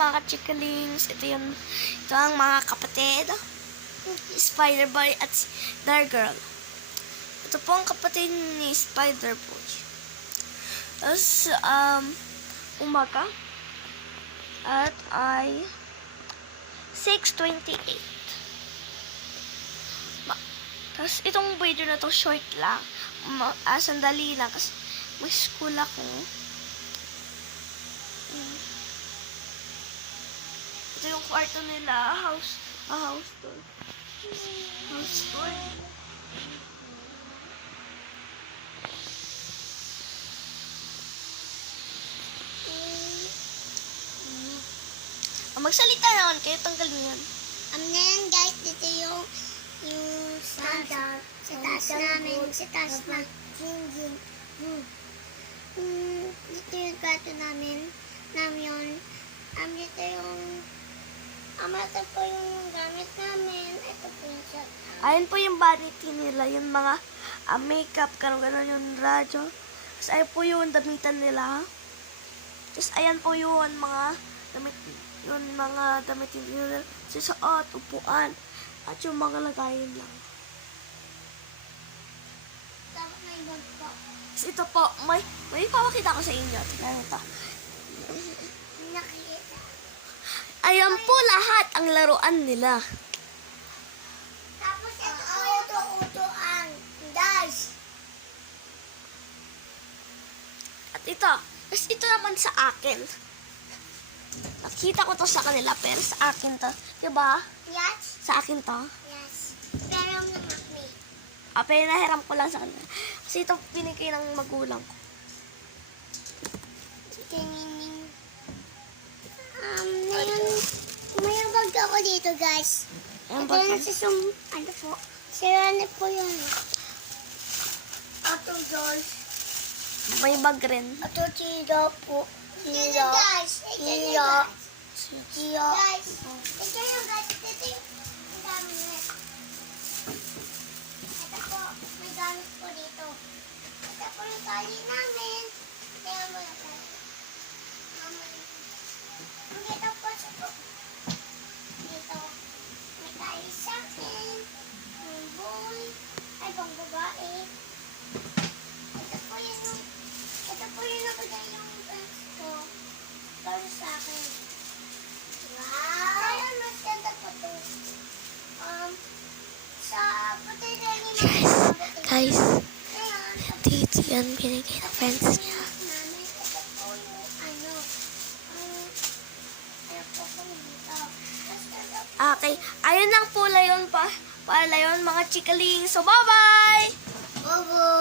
mga chikalings. Ito ang mga kapatid. Spider-Boy at Dark-Girl. Ito po ang kapatid ni Spider-Boy. Tapos, umaga. At ay 6:28. Tapos, itong video na to short lang. Sandali lang kasi may school ako. Ito yung kwarto nila. House tour. House tour. Magsalita naman kayo, tanggalin yan. Ngayon guys, dito yung sa taas namin, sa taas na Jinjin. Dito yung kwarto namin yun. Dito yung ito po yung gamit namin. Ito po yung shot. Ayan po yung vanity nila, yung mga makeup, gano'n yung radyo. Tapos ayan po yung damitan nila. Tapos ayan po yung mga damit nila. Susuot, upuan, at yung mga lagayin lang. Tapos may bag po. Tapos ito po, may papakita ko sa inyo. Tignan ito. Nakikita. Ayan po lahat ang laruan nila. Tapos ito po yung utuan. Guys. At ito. Tapos ito naman sa akin. Nakita ko to sa kanila, pero sa akin to. Diba? Yes. Sa akin to. Yes. Pero ang nakakmi. Pero nahiram ko lang sa kanila. Kasi ito binigay ng magulang ko. Tinining. May bag ako dito, guys. Ayan Ito ba? lang si ano po. Sirane po yun. Ato, guys. May bag rin. Ato, tira po. Tira. Tira. Tira. Guys, ito yung guys. Ito yung gamit. Ito po, may gamit po dito. Ito po yung tali namin. Kaya mo na po. Dito po siya po. Dito. May tali sa akin. May boy. Ay, pang babae. Ito po yung nakagay yung pants ko. Para sa akin. Wow! Ayun, mas ganda po to. Sa puti na yung Guys, Ayan. dito yan binigay ng friends niya. Namin, ito po yung ano po kung dito. Okay, ayun lang po layon pa. Para layon mga chikaling. So, bye-bye! Bobo!